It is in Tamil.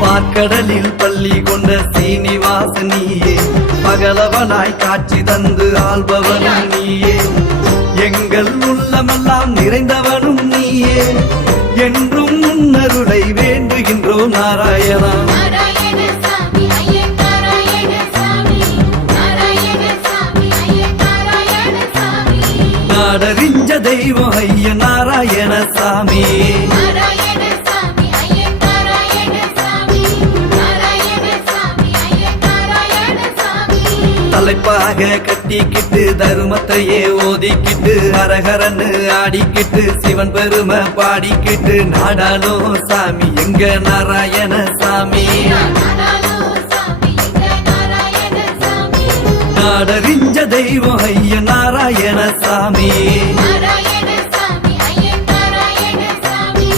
பார்க்கடலில் பள்ளி கொண்ட சீனிவாசனியே பகலவனாய் காட்சி தந்து ஆள்பவனும் நீயே. எங்கள் உள்ளமெல்லாம் நிறைந்தவனும் நீயே. என்றும் முன்னருளை வேண்டுகின்றோம் நாராயணா. நாடறிஞ்ச தெய்வம் ஐய நாராயண தலைப்பாக கட்டிக்கிட்டு தருமத்தையே ஓதிக்கிட்டு அரகரன்னு ஆடிக்கிட்டு சிவன் பெருமை பாடிக்கிட்டு நாடாலும் சாமி எங்க நாராயண சாமி? நாடாலோ சாமி எங்க நாராயண சாமி நாடறிஞ்ச தெய்வம் ஐய நாராயண சாமி.